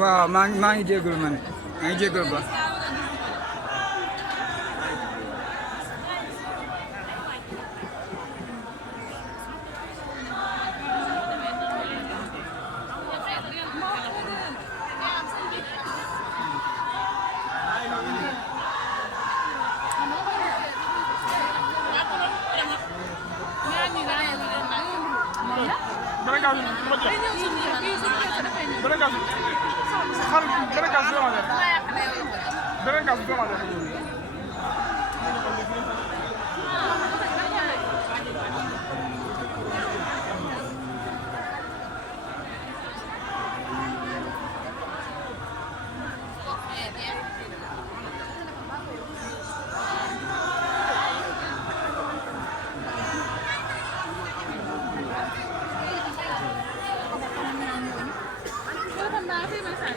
waaw maa ngi jégalu man maa ngi jégalu ba. Cái phần đó thì mình phải